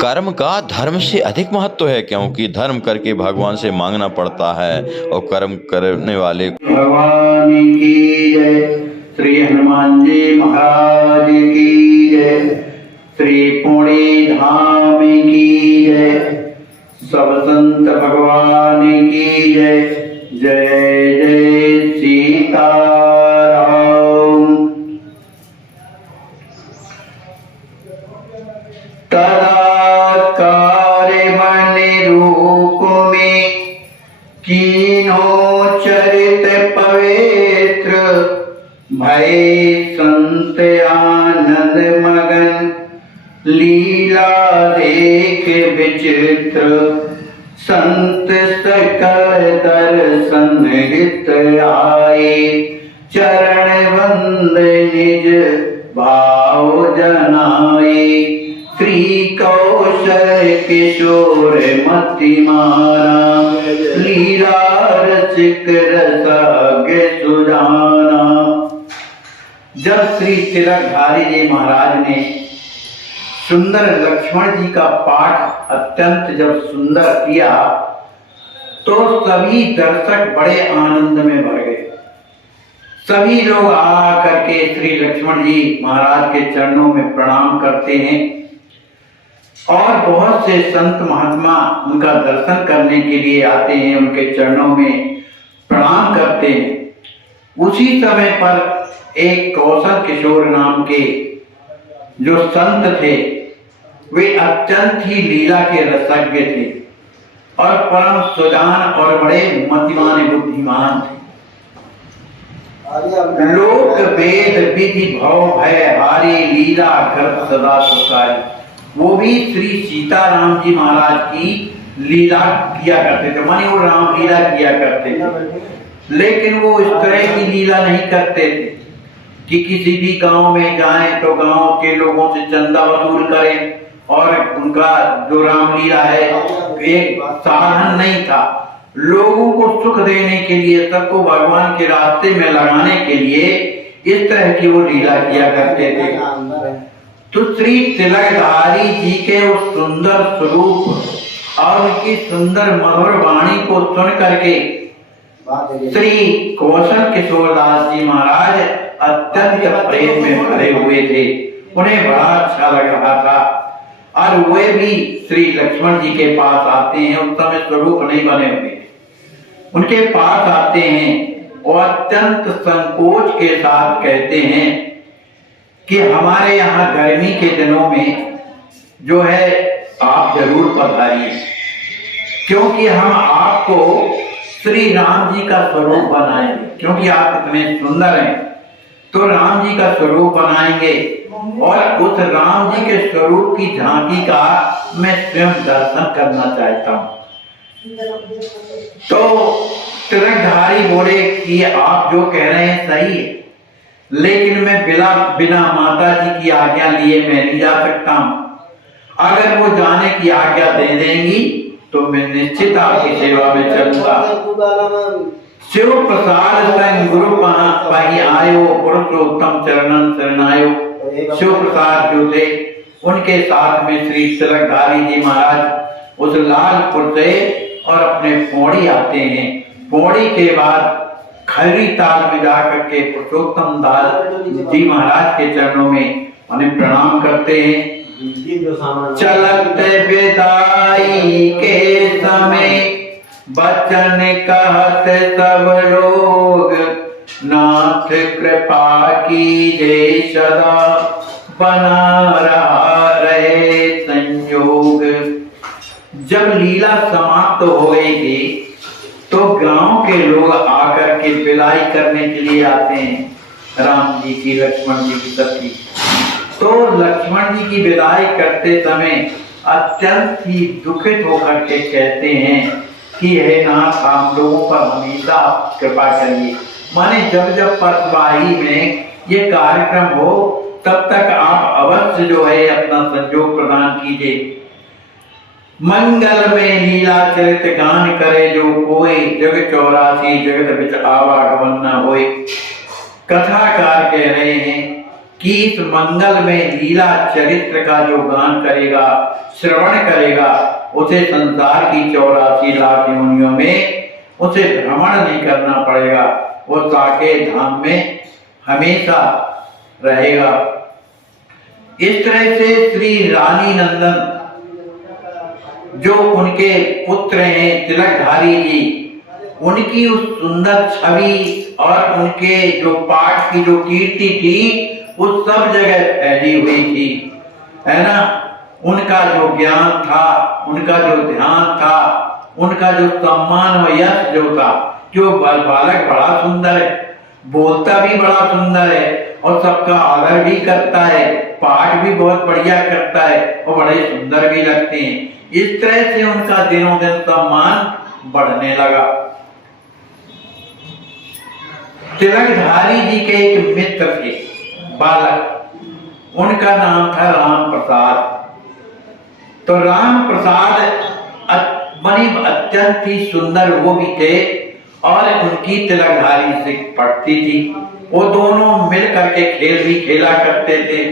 कर्म का धर्म से अधिक महत्व है, क्योंकि धर्म करके भगवान से मांगना पड़ता है और कर्म करने वाले भगवान की जय। श्री हनुमान जी महाराज की जय। श्री पुणे धाम की जय। सब संत भगवान की जय। जय जय सीताराम। तदाकार मन रूप में कीन्हो चरित पवित्र, भय संत आनंद मगन लीला देख विचित्र। संत सकल दर्शन हित आए, चरण वंद निज भाव जनाए। श्री कौशल किशोर मतिमाना, लीला रसिक रसज्ञ सुजाना। जब श्री तिलकधारी जी महाराज ने सुंदर लक्ष्मण जी का पाठ अत्यंत जब सुंदर किया तो सभी दर्शक बड़े आनंद में भर गए। सभी लोग आ करके श्री लक्ष्मण जी महाराज के चरणों में प्रणाम करते हैं और बहुत से संत महात्मा उनका दर्शन करने के लिए आते हैं, उनके चरणों में प्रणाम करते हैं। उसी समय पर एक कौशल किशोर नाम के जो संत थे, वे अत्यंत ही लीला के रसज्ञ थे और परम सुजान और बड़े मतिमान बुद्धिमान थे। लोक वेद विधि भव भय हारी, लीला कर सदा सुखारी। वो भी श्री सीताराम जी महाराज की लीला किया करते थे, माने वो राम लीला किया करते थे। लेकिन वो इस तरह की लीला नहीं करते थे कि किसी भी गांव में जाएं तो गांव के लोगों से चंदा वसूल करें, और उनका जो रामलीला है एक साधन नहीं था। लोगों को सुख देने के लिए, सबको भगवान के रास्ते में लगाने के लिए इस तरह की वो लीला किया करते थे। तो श्री तिलकधारी जी के उस सुंदर स्वरूप और उनकी सुंदर मधुर वाणी को सुन करके श्री कौशल किशोर दास जी महाराज अत्यंत प्रेम में भरे हुए थे। उन्हें बड़ा अच्छा लग रहा था और वे भी श्री लक्ष्मण जी के पास आते हैं। उस समय स्वरूप नहीं बने हुए, उनके पास आते हैं और अत्यंत संकोच के साथ कहते हैं कि हमारे यहाँ गर्मी के दिनों में जो है आप जरूर पधारिए, क्योंकि हम आपको श्री राम जी का स्वरूप बनाएंगे। क्योंकि आप इतने सुंदर हैं तो राम जी का स्वरूप बनाएंगे और उस राम जी के स्वरूप की झांकी का मैं स्वयं दर्शन करना चाहता हूँ। तो तिलकधारी बोले कि आप जो कह रहे हैं सही है, लेकिन मैं बिना माता जी की आज्ञा लिए मैं नहीं जा सकता हूँ। अगर वो जाने की आज्ञा दे देंगी तो मैं निश्चित आपकी सेवा में चलूंगा। शिव प्रसाद संग गुरु पाही आयो, पुरुषोत्तम चरणन शरणायो। शिव प्रसाद जो थे उनके साथ में श्री तिलकधारी जी महाराज उस लालपुर से और अपने पौड़ी आते हैं। पौड़ी के बाद खरी ताल में जाकर के पुरुषोत्तम दास जी महाराज के चरणों में उन्हें प्रणाम करते हैं। चलत विदाई के समय बचन कहत सब लोग, नाथ कृपा की जय सदा बना रहे संयोग। जब लीला समाप्त होएगी तो गांव के लोग आकर के विदाई करने के लिए आते हैं राम जी की, लक्ष्मण जी की, सबकी। तो लक्ष्मण जी की विदाई करते समय अत्यंत ही दुखित होकर के कहते हैं कि हे नाथ हम लोगों पर हमेशा कृपा करिए। माने जब जब परवाही में ये कार्यक्रम हो तब तक आप अवश्य जो है अपना संयोग प्रदान कीजिए। मंगल में लीला चरित गान करे जो कोई, जग 84 जगत बिच आवागमन न होए। कथाकार कह रहे हैं कि इस मंगल में लीला चरित्र का जो गान करेगा, श्रवण करेगा, उसे संसार की 84 लाख योनियों में उसे भ्रमण नहीं करना पड़ेगा, वो साकेत धाम में हमेशा रहेगा। इस तरह से श्री रानी नंदन जो उनके पुत्र हैं तिलकधारी जी, उनकी उस सुंदर छवि और उनके जो पाठ की जो कीर्ति थी उस सब जगह फैली हुई थी, है ना। उनका जो ज्ञान था, उनका जो ध्यान था, उनका जो सम्मान और यश जो था, जो बालक बड़ा सुंदर है, बोलता भी बड़ा सुंदर है और सबका आदर भी करता है, पाठ भी बहुत बढ़िया करता है और बड़े सुंदर भी लगते हैं। इस तरह से उनका दिनों दिन सम्मान बढ़ने लगा। तिलकधारी जी के एक मित्र थे बालक, उनका नाम था राम प्रसाद। तो राम प्रसाद बड़ी अत्यंत ही सुंदर वो भी थे और उनकी तिलकधारी से पटती थी। वो दोनों मिल करके खेल भी खेला करते थे।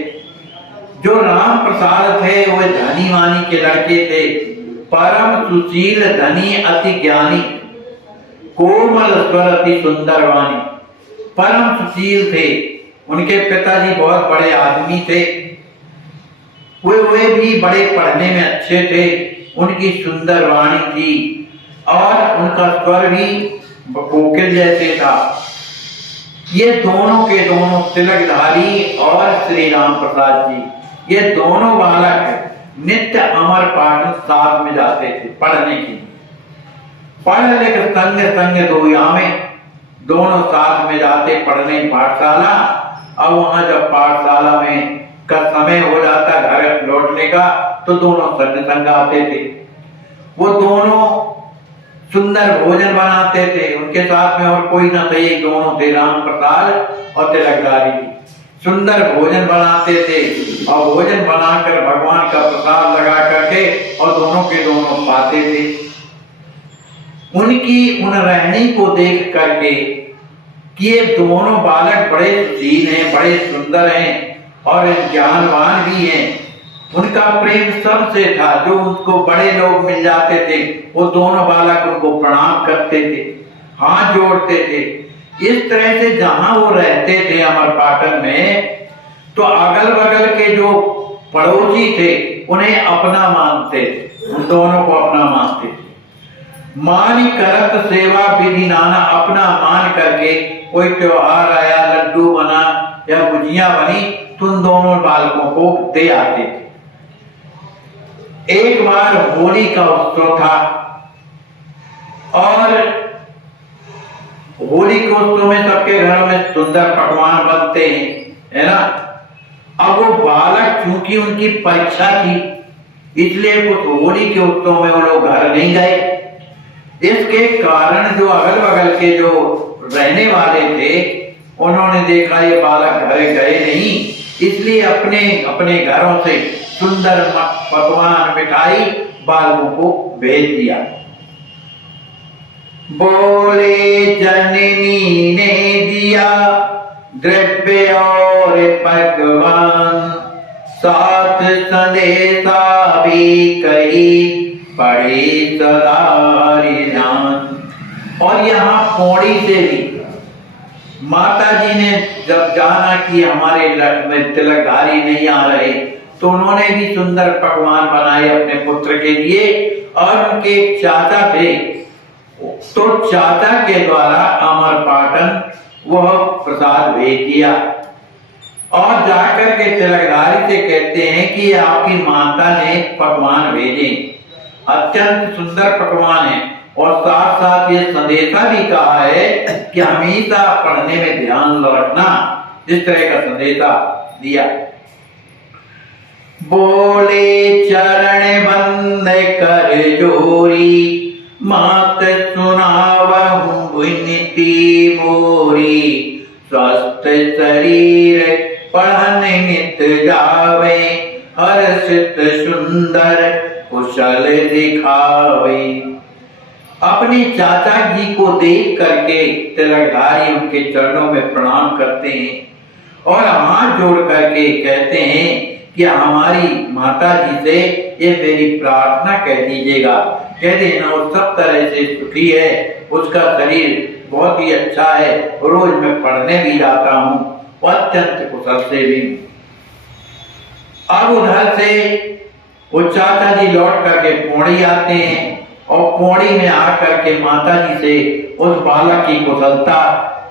जो राम प्रसाद थे वो धनी मानी के लड़के थे, परम सुशील धनी अति ज्ञानी, कोमल स्वर अति सुंदर वाणी, परम सुशील थे। उनके पिताजी बहुत बड़े आदमी थे, वे भी बड़े पढ़ने में अच्छे थे, उनकी सुंदर वाणी थी और उनका स्वर भी कोकिल जैसे था। ये दोनों के दोनों तिलकधारी और श्री राम प्रसाद जी, ये दोनों बालक नित्य अमर पाटन साथ में जाते थे पढ़ने के लिए। पढ़ लिख संग संग दो में दोनों साथ में जाते पढ़ने पाठशाला। अब वहां जब पाठशाला में का समय हो जाता घर लौटने का, तो दोनों संग संग आते थे। वो दोनों सुंदर भोजन बनाते थे, उनके साथ में और कोई ना थे, दोनों थे राम प्रसाद और तिलकधारी जी। सुंदर भोजन बनाते थे और भोजन बनाकर भगवान का प्रसाद लगा करके और दोनों के दोनों पाते थे। उनकी उन रहनी को देख करके कि ये दोनों बालक बड़े सुशील हैं, बड़े सुंदर हैं और ज्ञानवान भी हैं, उनका प्रेम सबसे था। जो उनको बड़े लोग मिल जाते थे वो दोनों बालक उनको प्रणाम करते थे, हाथ जोड़ते थे। इस तरह से जहां वो रहते थे अमरपाटन में, तो अगल बगल के जो पड़ोसी थे उन्हें अपना मानते थे, उन दोनों को अपना मानते थे। मानी करत सेवा विधि नाना, अपना मान करके कोई त्योहार आया, लड्डू बना या गुजिया बनी, तो उन दोनों बालकों को दे आते थे। एक बार होली का उत्सव था और होली के उत्सव में सबके घरों में सुंदर पकवान बनते हैं, है ना। अब वो बालक चूंकि उनकी परीक्षा थी, इसलिए कुछ होली के उत्सव में वो लोग घर नहीं गए। इसके कारण जो अगल बगल के जो रहने वाले थे उन्होंने देखा ये बालक घर गए नहीं, इसलिए अपने अपने घरों से सुंदर पकवान मिठाई बालकों को भेज दिया। बोले जननी ने दिया द्रव्य और पकवान, साथ संदेशा भी कही पड़ी सदारी जान। और यहाँ पौड़ी से भी माता जी ने जब जाना कि हमारे तिलकधारी नहीं आ रहे, तो उन्होंने भी सुंदर पकवान बनाए अपने पुत्र के लिए। और उनके एक चाचा थे, तो चाचा के द्वारा अमरपाटन वह प्रसाद भेज दिया और जाकर के तिलकधारी से कहते हैं कि आपकी माता ने पकवान भेजे, अत्यंत सुंदर पकवान है और साथ साथ ये संदेशा भी कहा है कि हमेशा पढ़ने में ध्यान लौटना, इस तरह का संदेशा दिया। बोले चरण बंद कर जोरी, मात सुनावहु विनती मोरी, स्वस्थ शरीर पढ़न नित जावे, हर्षित सुंदर कुशल दिखावे। अपने चाचा जी को देख करके तिलकधारी उनके चरणों में प्रणाम करते हैं और हाथ जोड़ करके कहते हैं कि हमारी माता जी से ये मेरी प्रार्थना कह दीजिएगा। कह देना, वो सब तरह से सुखी है, उसका शरीर बहुत ही अच्छा है, रोज मैं पढ़ने भी जाता हूँ, अत्यंत कुशल से भी। अब उधर से वो चाचा जी लौट करके पौड़ी आते हैं और पौड़ी में आकर के माता जी से उस बालक की कुशलता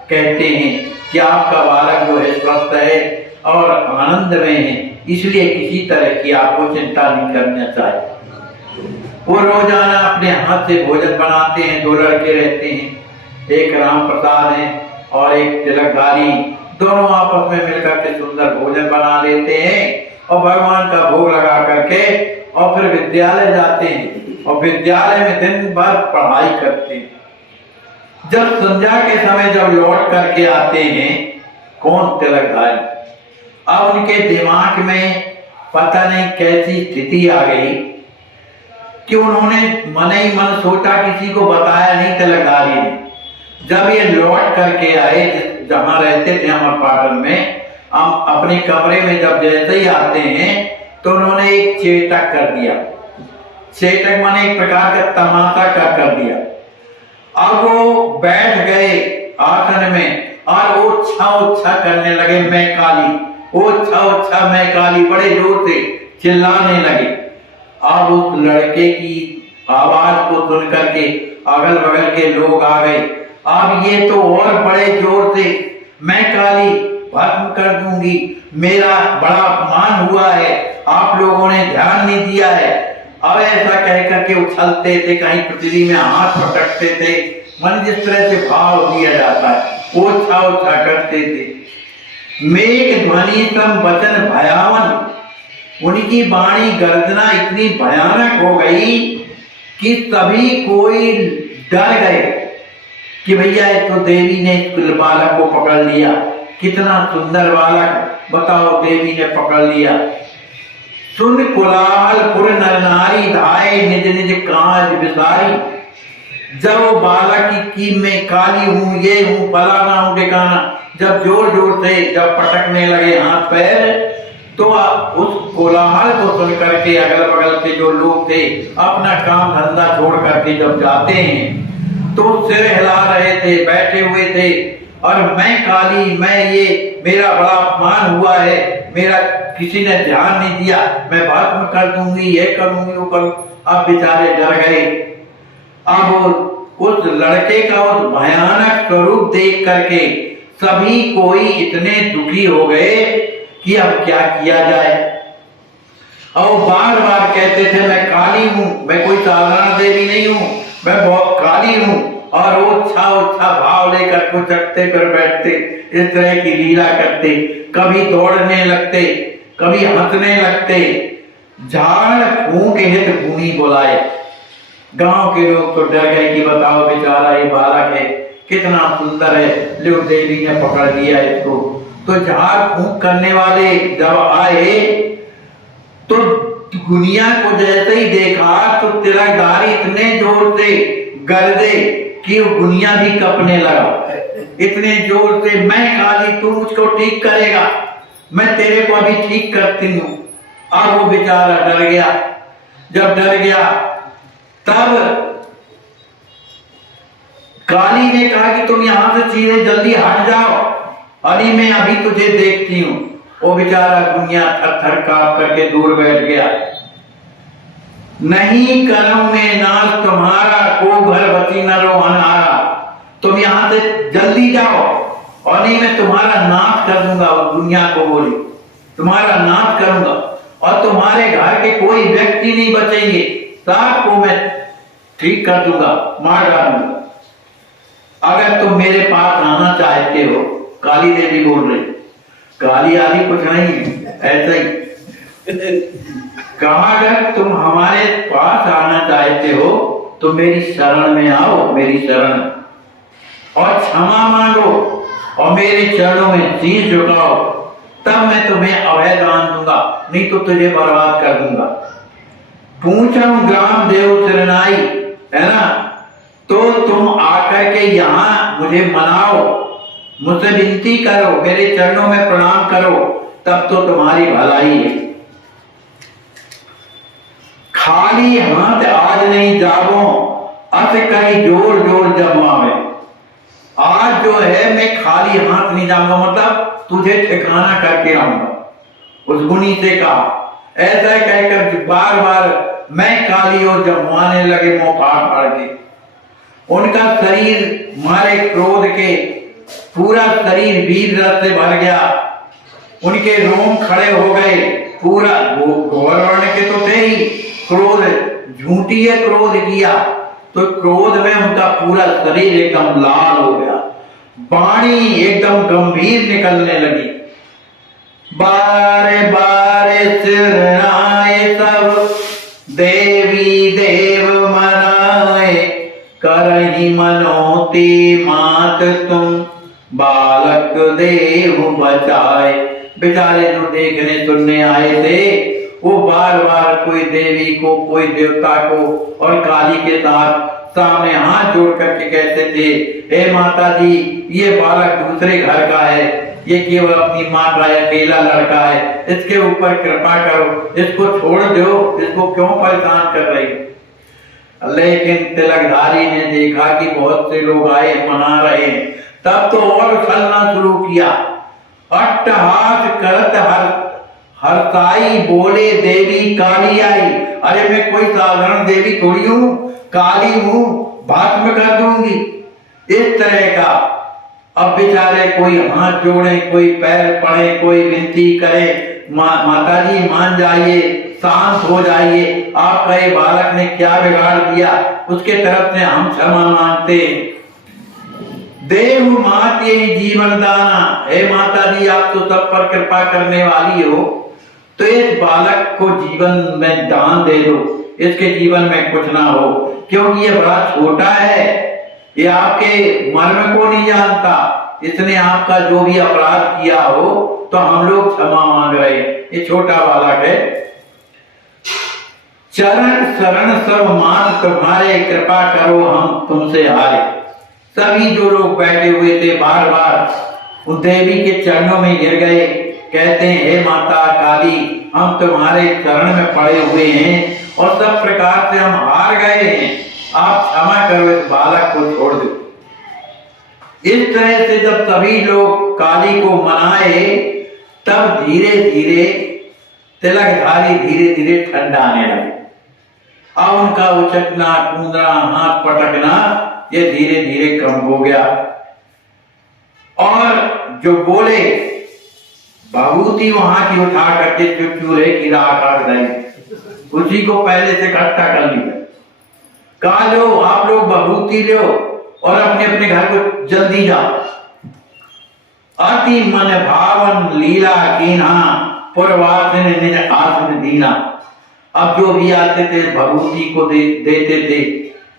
कहते हैं कि आपका बालक जो है स्वस्थ है और आनंद में है, इसलिए किसी तरह की आपको चिंता नहीं करना चाहिए। वो रोजाना अपने हाथ से भोजन बनाते हैं। दो लड़के रहते हैं, एक राम प्रसाद है और एक तिलकधारी, दोनों आपस में मिलकर के सुंदर भोजन बना लेते हैं और भगवान का भोग लगा करके और फिर विद्यालय जाते हैं और विद्यालय में दिन भर पढ़ाई करते हैं। जब संध्या के समय जब लौट करके आते हैं, कौन? तिलकधारी। अब उनके दिमाग में पता नहीं कैसी स्थिति आ गई कि उन्होंने मन ही मन सोचा, किसी को बताया नहीं तिलकधारी ने। जब ये लौट करके आए जहां रहते थे अमरपाटन में, हम अपने कमरे में जब जैसे ही आते हैं तो उन्होंने एक चेटक कर दिया। चेटक माने एक प्रकार का तमाशा कर दिया। अब वो बैठ गए आसन में और ओछा ओछा करने लगे, मैं काली, ओछा ओछा मैं काली, बड़े जोर से चिल्लाने लगे। अब उस लड़के की आवाज को सुन करके अगल बगल के लोग आ गए। अब ये तो और बड़े जोर से, मैं काली भस्म कर दूंगी, मेरा बड़ा अपमान हुआ है, आप लोगों ने ध्यान नहीं दिया है। अब ऐसा कह करके उछलते थे, कहीं पृथ्वी में हाथ पटकते थे, मन जिस तरह से भाव दिया जाता है ओछा ओछा करते थे। मेघ ध्वनि सम वचन भयावन, उनकी वाणी गर्जना इतनी भयानक हो गई कि सभी कोई डर गए कि भैया ये तो देवी ने बालक को पकड़ लिया, कितना सुंदर बालक, बताओ देवी ने पकड़ लिया। सुन कोलाहल पुर नर नारी, धाये निज निज काज विसारी। जब वो बालक की मैं काली हूँ, ये हूँ, फलाना हूँ, ठिकाना, जब जोर जोर से जब पटकने लगे हाथ पैर, तो उस कोलाहल को सुन करके अगल बगल के जो लोग थे अपना काम धंधा छोड़ करके जब जाते हैं तो सिर हिला रहे थे, बैठे हुए थे, और मैं काली, मैं ये, मेरा बड़ा अपमान हुआ है, मेरा किसी ने ध्यान नहीं दिया, मैं भस्म कर दूंगी, ये करूंगी, वो करूं। अब बेचारे डर गए। अब उस लड़के का उस भयानक स्वरूप देख करके सभी कोई इतने दुखी हो गए कि अब क्या किया जाए। और बार बार कहते थे, मैं काली हूं, मैं कोई साधारण देवी नहीं हूं, मैं बहुत काली हूं, और ओछा ओछा भाव लेकर कुचकते फिर बैठते, इस तरह की लीला करते, कभी दौड़ने लगते, कभी हंसने लगते। झाड़ फूंक हित भूमि बुलाए। गांव के लोग तो डर गए कि बताओ बेचारा ये बालक है, कितना सुंदर है, जो देवी ने पकड़ लिया इसको। तो झाड़ फूंक करने वाले जब आए तो दुनिया को जैसे ही देखा तो तिलकधारी इतने जोर से गरजे कि वो दुनिया भी कपने लगा, इतने जोर से, मैं काली, तू मुझको ठीक करेगा, मैं तेरे को अभी ठीक करती हूँ। अब वो बेचारा डर गया। जब डर गया तब काली ने कहा कि तुम यहां से सीधे जल्दी हट जाओ, अली मैं अभी तुझे देखती हूँ। वो बेचारा दुनिया थर थर कांप करके दूर बैठ गया। नहीं करूं मैं नाश तुम्हारा, को घर बची न रो अनारा, तुम यहां से जल्दी जाओ और नहीं मैं तुम्हारा नाश कर दूंगा। वो दुनिया को बोली, तुम्हारा नाश करूंगा और तुम्हारे घर के कोई व्यक्ति नहीं बचेंगे, सबको मैं ठीक कर दूंगा, मार डालूंगा। अगर तुम मेरे पास आना चाहते हो, काली देवी बोल रही, काली आदि कुछ नहीं है, ऐसा ही कहा, अगर तुम हमारे पास आना चाहते हो तो मेरी शरण में आओ, मेरी शरण, और क्षमा मांगो और मेरे चरणों में शीश झुकाओ, तब मैं तुम्हें अभय दान दूंगा, नहीं तो तुझे बर्बाद कर दूंगा। पूछा ग्राम देव सिरनाई, है ना, तो तुम आकर के यहाँ मुझे मनाओ, मुझसे विनती करो, मेरे चरणों में प्रणाम करो, तब तो तुम्हारी भलाई है। खाली हाथ आज नहीं जागो, अस कहीं जोर जोर जमावे। आज जो है मैं खाली हाथ नहीं जाऊंगा, मतलब तुझे ठिकाना करके आऊंगा। उस गुनी से कहा। ऐसा कहकर बार बार मैं काली और जमवाने लगे मुंह फाड़ फाड़ के। उनका शरीर मारे क्रोध के, पूरा शरीर वीर रस से भर गया। उनके रोम खड़े हो गए, पूरा गौरवर्ण के तो थे ही, क्रोध झूठी है, क्रोध किया तो क्रोध में उनका पूरा शरीर एकदम लाल हो गया, वाणी एकदम गंभीर निकलने लगी। बारे बारे सिरनाए सब, देवी देव मनाए, करही मनोती मात तुम, बालक देव बचाए। बेचारे जो देखने सुनने आए थे वो बार बार कोई देवी को, कोई देवता को और काली के साथ सामने हाथ जोड़ करके कहते थे, हे माता जी, ये बालक दूसरे घर का है, ये केवल अपनी माँ का अकेला लड़का है, इसके ऊपर कृपा करो, इसको छोड़ दो, इसको क्यों परेशान कर रही। लेकिन तिलकधारी ने देखा कि बहुत से लोग आए मना रहे हैं, तब तो और उछलना शुरू किया। अट्टहास करत हरताई बोले, देवी काली आई। अरे मैं कोई साधारण देवी थोड़ी हूँ, काली हूँ, भस्म कर दूंगी। इस तरह का। अब बेचारे कोई हाथ जोड़े, कोई पैर पड़े, कोई विनती करे, माता जी मान जाइए, शांत हो जाइए, आपका ये बालक ने क्या बिगाड़ दिया, उसके तरफ से हम क्षमा मांगते। देव मात यही जीवन दाना। हे माता जी, आप तो सब पर कृपा करने वाली हो, तो इस बालक को जीवन में दान दे दो, इसके जीवन में कुछ ना हो, क्योंकि ये बड़ा छोटा है, ये आपके मर्म को नहीं जानता। इसने आपका जो भी अपराध किया हो तो हम लोग क्षमा मांग रहे, ये छोटा बालक है। चरण शरण सब मान तुम्हारे, कृपा करो हम तुमसे हारे। सभी जो लोग बैठे हुए थे बार बार उन देवी के चरणों में गिर गए, कहते हैं, हे माता काली, हम तुम्हारे चरण में पड़े हुए हैं और सब प्रकार से हम हार गए हैं, आप क्षमा करो, इस बालक को छोड़ दो। इस तरह से जब सभी लोग काली को मनाए, तब धीरे धीरे तिलकधारी धीरे धीरे ठंडा आने लगे। अब उनका उचकना, कूदना, हाथ पटकना ये धीरे धीरे कम हो गया। और जो बोले, भभूति वहां की उठा करके जो चूल्हे की राख काट रही, उसी को पहले से इकट्ठा कर लिया। कहा, लो आप लोग भभूति लो और अपने अपने घर को जल्दी जाओ। अति मन भावन लीला कीन्हा, पुरवासिन निज आसन दीना। अब जो भी आते थे भभूति को देते थे,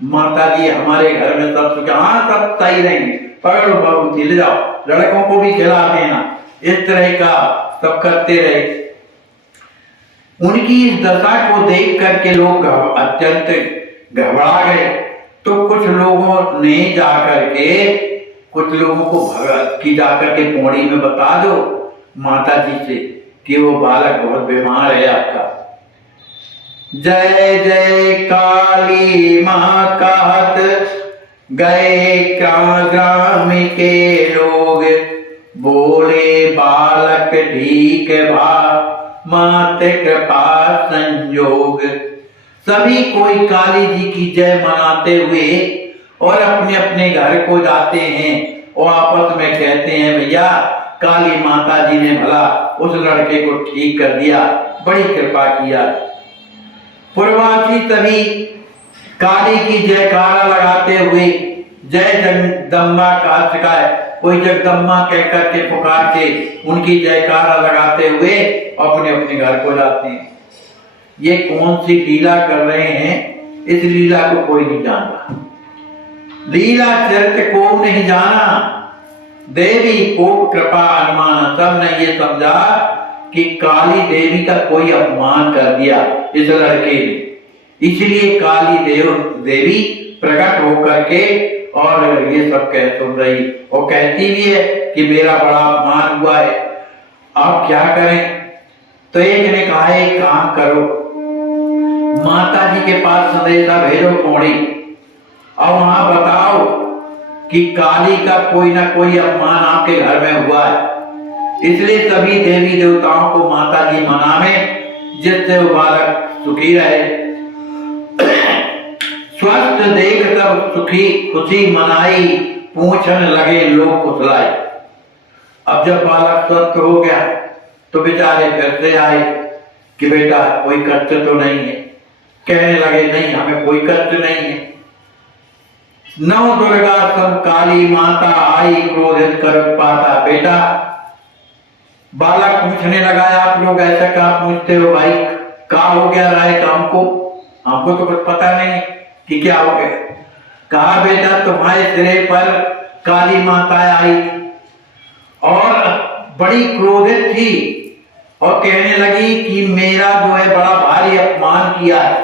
माता जी हमारे घर में सब सुख, हाँ सब सही रहेंगे, पकड़ो भभूति ले जाओ, लड़कों को भी खिला देना। इस तरह का सब करते रहे। उनकी इस दशा को देख करके लोग अत्यंत घबरा गए। तो कुछ लोगों ने जाकर के, कुछ लोगों को भगत की जाकर के पौड़ी में बता दो माता जी से कि वो बालक बहुत बीमार है आपका। जय जय काली माँ कहत गए ग्राम के लोग, बोले बालक ठीक भा, मात कृपा संयोग। सभी कोई काली जी की जय मनाते हुए और अपने अपने घर को जाते हैं और आपस में कहते हैं, भैया काली माता जी ने भला उस लड़के को ठीक कर दिया, बड़ी कृपा किया। पूर्वासी सभी काली की जयकारा लगाते हुए जय जगदम्बा का शिकायत, कोई जगदम्बा कह करके पुकार के उनकी जयकारा लगाते हुए अपने अपने घर को जाते हैं। ये कौन सी लीला कर रहे हैं, इस लीला को कोई नहीं जानता, लीला चरित्र को नहीं जाना। देवी को कृपा अनुमान, सब ने ये समझा कि काली देवी का कोई अपमान कर दिया इस लड़के ने, इसलिए काली देवी प्रकट होकर के और ये सब कह सुन रही और कहती भी है कि मेरा बड़ा अपमान हुआ है, आप क्या करें? तो एक ने कहा एक काम करो, माता जी के पास संदेशा भेजो पौड़ी, और वहां बताओ कि काली का कोई ना कोई अपमान आपके घर में हुआ है, इसलिए सभी देवी देवताओं को माता जी मनावे, जिससे वो बालक सुखी रहे। स्वस्थ देख सब सुखी खुशी मनाई, पूछने लगे लोग कुशलाई। अब जब बालक स्वस्थ हो गया तो बेचारे घर से आए कि बेटा कोई कष्ट तो नहीं है? कहने लगे नहीं, हमें कोई कष्ट नहीं है। नौ दुर्गा सब काली माता आई, क्रोधित कर पाता। बेटा बालक पूछने लगा, आप लोग ऐसा क्या पूछते हो भाई, क्या हो गया राय का? हमको तो कुछ पता नहीं कि क्या हो गया। कहा बेटा तुम्हारे सिरे पर काली माता आई और बड़ी क्रोधित थी और कहने लगी कि मेरा जो है बड़ा भारी अपमान किया है,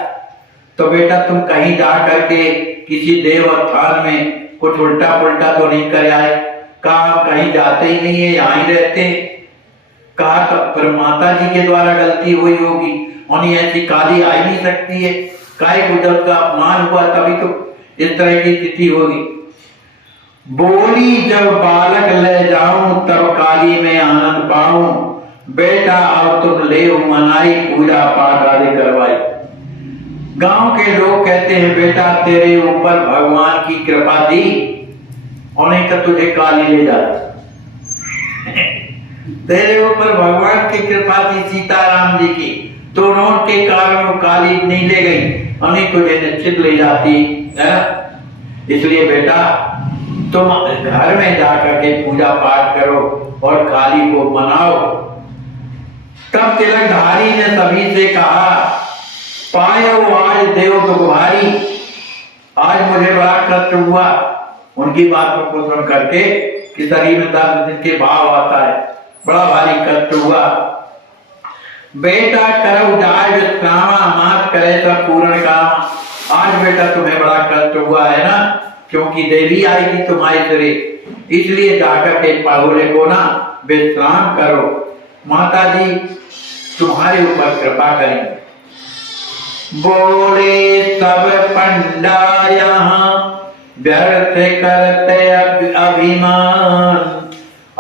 तो बेटा तुम कहीं जा करके किसी देव स्थान में कुछ उल्टा पुल्टा तो नहीं कर आए? कहा कहीं जाते ही नहीं है, यहाँ ही रहते हैं। कहा तो पर माता जी के द्वारा गलती हुई होगी, और ऐसी काली आ ही नहीं सकती है, काय को जब का अपमान हुआ तभी तो इस तरह की स्थिति होगी। बोली जब बालक ले जाऊं तब काली में आनंद पाऊं, बेटा अब तुम ले मनाई, पूजा पाठ आदि करवाई। गांव के लोग कहते हैं बेटा तेरे ऊपर भगवान की कृपा थी और नहीं तो तुझे काली ले जाती। तेरे ऊपर भगवान की कृपा थी सीताराम जी की, तो नोट के कारण वो काली नहीं ले गई और नहीं तुझे निश्चित ले जाती है ना। इसलिए बेटा तुम घर में जाकर के पूजा पाठ करो और काली को मनाओ। तब तिलकधारी ने सभी से कहा, पायो आज देव तुम्हारी, आज मुझे बड़ा कष्ट हुआ। उनकी बातों को सुन करके कि शरीर में दर्द जिनके भाव आता है, बड़ा भारी कष्ट हुआ। बेटा करो जाय विश्रामा, मात करे सब पूर्ण काम। आज बेटा तुम्हें बड़ा कष्ट हुआ है ना, क्योंकि देवी आई थी तुम्हारे सिरे, इसलिए जाकर के पड़ोले को ना विश्राम करो, माता जी तुम्हारे ऊपर कृपा करेंगे। बोले सब पंडा यहाँ व्यर्थ करते अभिमान,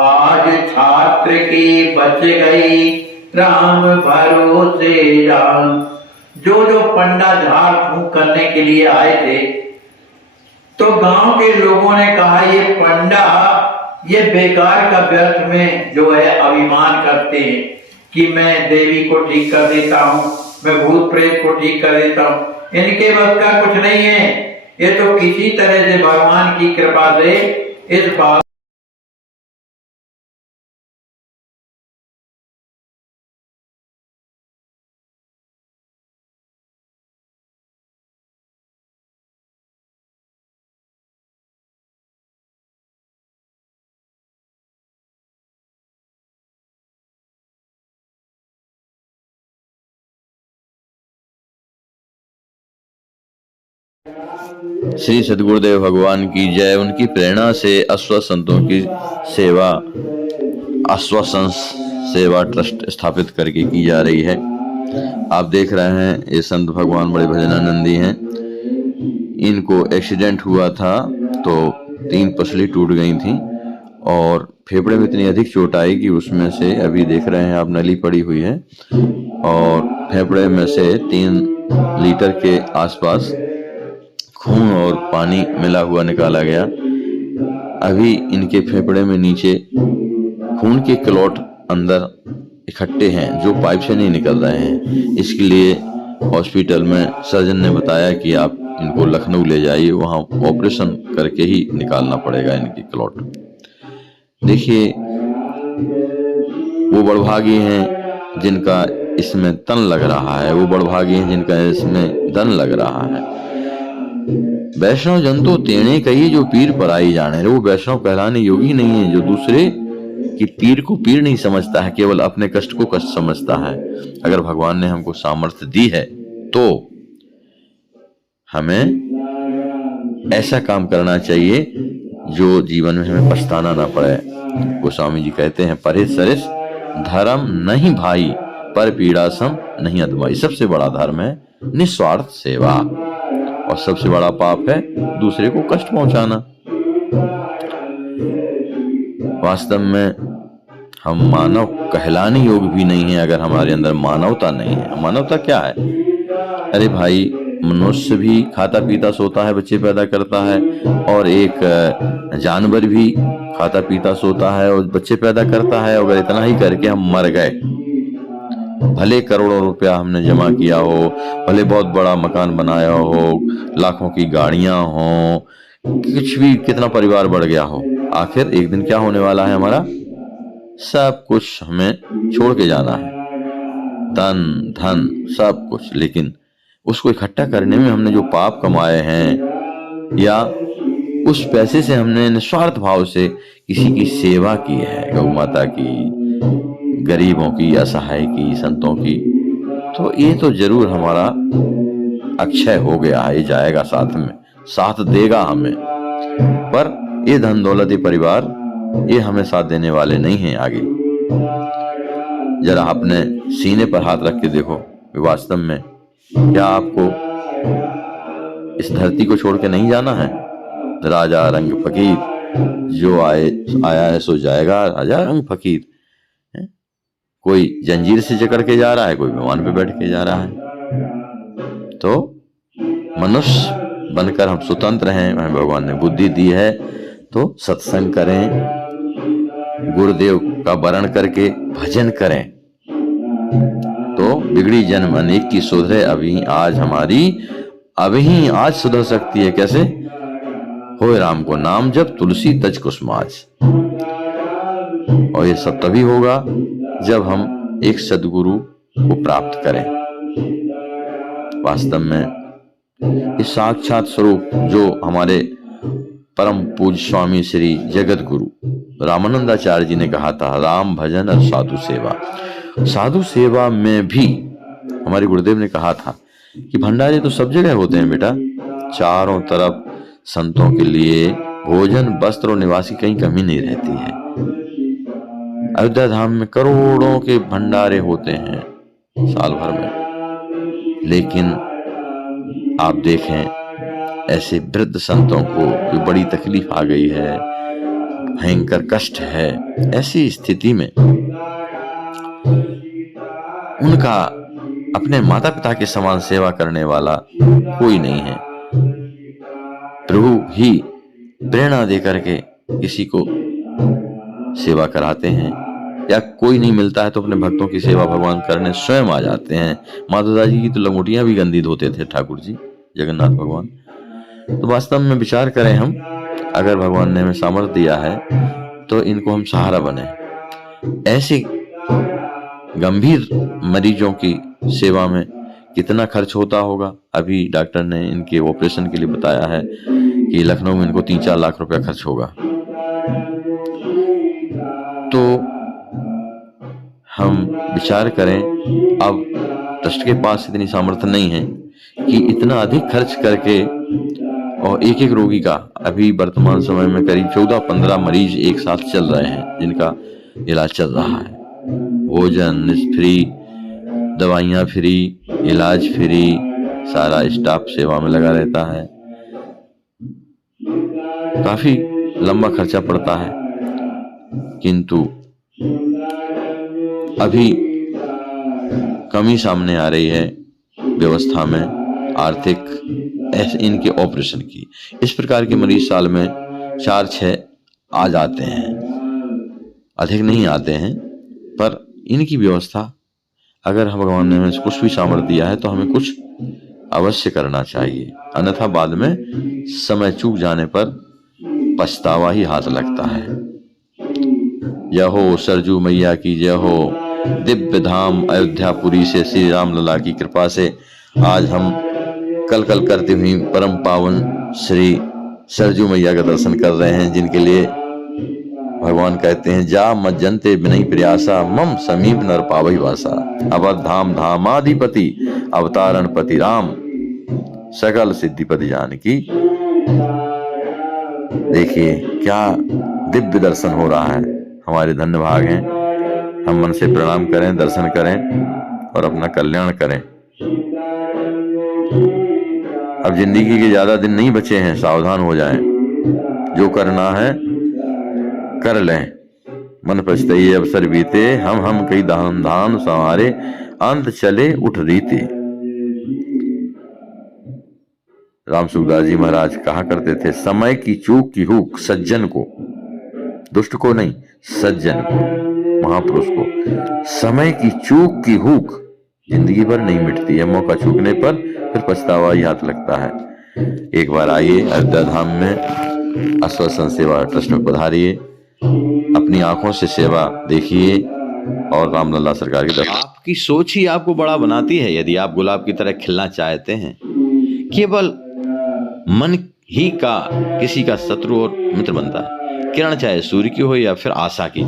आज छात्र की बच गई राम भरोसे जान। जो जो पंडा झाड़ फूंक करने के लिए आए थे, तो गांव के लोगों ने कहा ये पंडा ये बेकार का व्यर्थ में जो है अभिमान करते हैं कि मैं देवी को ठीक कर देता हूँ, मैं भूत प्रेत को ठीक कर देता हूँ। इनके बस का कुछ नहीं है, ये तो किसी तरह से भगवान की कृपा से इस बात श्री सद्गुरुदेव भगवान की जय। उनकी प्रेरणा से अश्वत्थ संतों की सेवा अश्वत्थ सेवा ट्रस्ट स्थापित करके की जा रही है। आप देख रहे हैं ये संत भगवान बड़े भजनानंदी हैं। इनको एक्सीडेंट हुआ था तो 3 पसली टूट गई थी और फेफड़े में इतनी अधिक चोट आई कि उसमें से अभी देख रहे हैं आप नली पड़ी हुई है और फेफड़े में से 3 लीटर के आसपास खून और पानी मिला हुआ निकाला गया। अभी इनके फेफड़े में नीचे खून के क्लॉट अंदर इकट्ठे हैं जो पाइप से नहीं निकल रहे हैं। इसके लिए हॉस्पिटल में सर्जन ने बताया कि आप इनको लखनऊ ले जाइए, वहाँ ऑपरेशन करके ही निकालना पड़ेगा इनकी क्लॉट। देखिए वो बड़भागी हैं जिनका इसमें तन लग रहा है, वो बड़भागी हैं जिनका इसमें धन लग रहा है। वैष्णव जन तो तेणे कही जो पीर पर आई जाने, वो वैष्णव कहलाने योगी नहीं है जो दूसरे की पीर को पीर नहीं समझता है, केवल अपने कष्ट को कष्ट समझता है। अगर भगवान ने हमको सामर्थ्य दी है तो हमें ऐसा काम करना चाहिए जो जीवन में हमें पछताना ना पड़े। गोस्वामी जी कहते हैं, परहेज सरिस धर्म नहीं भाई, पर पीड़ा सम नहीं अदवाई। सबसे बड़ा धर्म है निस्वार्थ सेवा, और सबसे बड़ा पाप है दूसरे को कष्ट पहुंचाना। वास्तव में हम मानव कहलाने योग्य भी नहीं है अगर हमारे अंदर मानवता नहीं है। मानवता क्या है? अरे भाई, मनुष्य भी खाता पीता सोता है, बच्चे पैदा करता है, और एक जानवर भी खाता पीता सोता है और बच्चे पैदा करता है। अगर इतना ही करके हम मर गए, भले करोड़ों रुपया हमने जमा किया हो, भले बहुत बड़ा मकान बनाया हो, लाखों की गाड़ियां हो, कुछ भी, कितना परिवार बढ़ गया हो, आखिर एक दिन क्या होने वाला है? हमारा सब कुछ हमें छोड़ के जाना है, तन धन सब कुछ। लेकिन उसको इकट्ठा करने में हमने जो पाप कमाए हैं, या उस पैसे से हमने निस्वार्थ भाव से किसी की सेवा की है, गौ माता की, गरीबों की, असहाय की, संतों की, तो ये तो जरूर हमारा अक्षय हो गया है। ये जाएगा, साथ में साथ देगा हमें। पर ये धन दौलत, ये परिवार, ये हमें साथ देने वाले नहीं हैं आगे। जरा अपने सीने पर हाथ रख के देखो, वास्तव में क्या आपको इस धरती को छोड़ के नहीं जाना है? राजा रंग फकीर, जो आया है सो जाएगा, राजा रंग फकीर। कोई जंजीर से जकड़ के जा रहा है, कोई विमान पे बैठ के जा रहा है। तो मनुष्य बनकर हम स्वतंत्र हैं, हमें भगवान ने बुद्धि दी है, तो सत्संग करें, गुरुदेव का वरण करके भजन करें, तो बिगड़ी जन्म अनेक की सुधरे अभी आज हमारी, अभी आज सुधर सकती है। कैसे? होए राम को नाम जब तुलसी तज कुसुमाज। और ये सब तभी होगा जब हम एक सद्गुरु को प्राप्त करें। वास्तव में इस साक्षात स्वरूप जो हमारे परम पूज्य स्वामी श्री जगत गुरु रामानंदाचार्य जी ने कहा था, राम भजन और साधु सेवा। साधु सेवा में भी हमारे गुरुदेव ने कहा था कि भंडारे तो सब जगह होते हैं बेटा, चारों तरफ संतों के लिए भोजन, वस्त्र और निवास की कहीं कमी नहीं रहती है। अयोध्या धाम में करोड़ों के भंडारे होते हैं साल भर में, लेकिन आप देखें ऐसे वृद्ध संतों को जो बड़ी तकलीफ आ गई है, भयंकर कष्ट है, ऐसी स्थिति में उनका अपने माता पिता के समान सेवा करने वाला कोई नहीं है। प्रभु ही प्रेरणा दे करके किसी को सेवा कराते हैं, या कोई नहीं मिलता है तो अपने भक्तों की सेवा भगवान करने स्वयं आ जाते हैं। माधुदा जी की तो लंगोटियां भी गंदी धोते थे ठाकुर जी, जगन्नाथ भगवान। तो वास्तव में विचार करें हम, अगर भगवान ने हमें सामर्थ्य दिया है तो इनको हम सहारा बने। ऐसे गंभीर मरीजों की सेवा में कितना खर्च होता होगा? अभी डॉक्टर ने इनके ऑपरेशन के लिए बताया है कि लखनऊ में इनको 3-4 लाख रुपया खर्च होगा। तो हम विचार करें, अब ट्रस्ट के पास इतनी सामर्थ्य नहीं है कि इतना अधिक खर्च करके, और एक एक रोगी का अभी वर्तमान समय में करीब 14-15 मरीज एक साथ चल रहे हैं जिनका इलाज चल रहा है। भोजन फ्री, दवाइयाँ फ्री, इलाज फ्री, सारा स्टाफ सेवा में लगा रहता है। काफी लंबा खर्चा पड़ता है, किंतु अभी कमी सामने आ रही है व्यवस्था में, आर्थिक इनके ऑपरेशन की। इस प्रकार के मरीज साल में 4-6 आ जाते हैं, अधिक नहीं आते हैं। पर इनकी व्यवस्था, अगर हम भगवान ने हमें कुछ भी सामर्थ्य दिया है तो हमें कुछ अवश्य करना चाहिए, अन्यथा बाद में समय चूक जाने पर पछतावा ही हाथ लगता है। जय हो सरजू मैया की जय हो। दिव्य धाम अयोध्यापुरी से श्री राम लला की कृपा से आज हम कल कल करते हुए परम पावन श्री सरजू मैया का दर्शन कर रहे हैं, जिनके लिए भगवान कहते हैं, जा मज्जनते बिनई प्रयासा, मम समीप नर पावई वासा। अवध धाम धामाधिपति, अवतारण पति राम, सकल सिद्धिपति जानकी। देखिए क्या दिव्य दर्शन हो रहा है। हमारे धन्य भाग हैं। हम मन से प्रणाम करें, दर्शन करें और अपना कल्याण करें। अब जिंदगी के ज्यादा दिन नहीं बचे हैं, सावधान हो जाएं। जो करना है कर लें, मन पछताई अवसर बीते, हम कई दान धान संवारे, अंत चले उठ रीते। राम सुखदास जी महाराज कहा करते थे, समय की चूक की हुक सज्जन को, दुष्ट को नहीं, सज्जन को, महापुरुष को, समय की चूक की हुक जिंदगी भर नहीं मिटती है। मौका चूकने पर फिर पछतावा ही हाथ लगता है। एक बार आइए अयोध्या धाम में आश्वासन सेवा ट्रस्ट में पधारिए, अपनी आंखों से सेवा देखिए और रामलला सरकार की तरफ। आपकी सोच ही आपको बड़ा बनाती है। यदि आप गुलाब की तरह खिलना चाहते हैं, केवल मन ही का किसी का शत्रु और मित्र बनता है। किरण चाहे सूर्य की हो या फिर आशा की,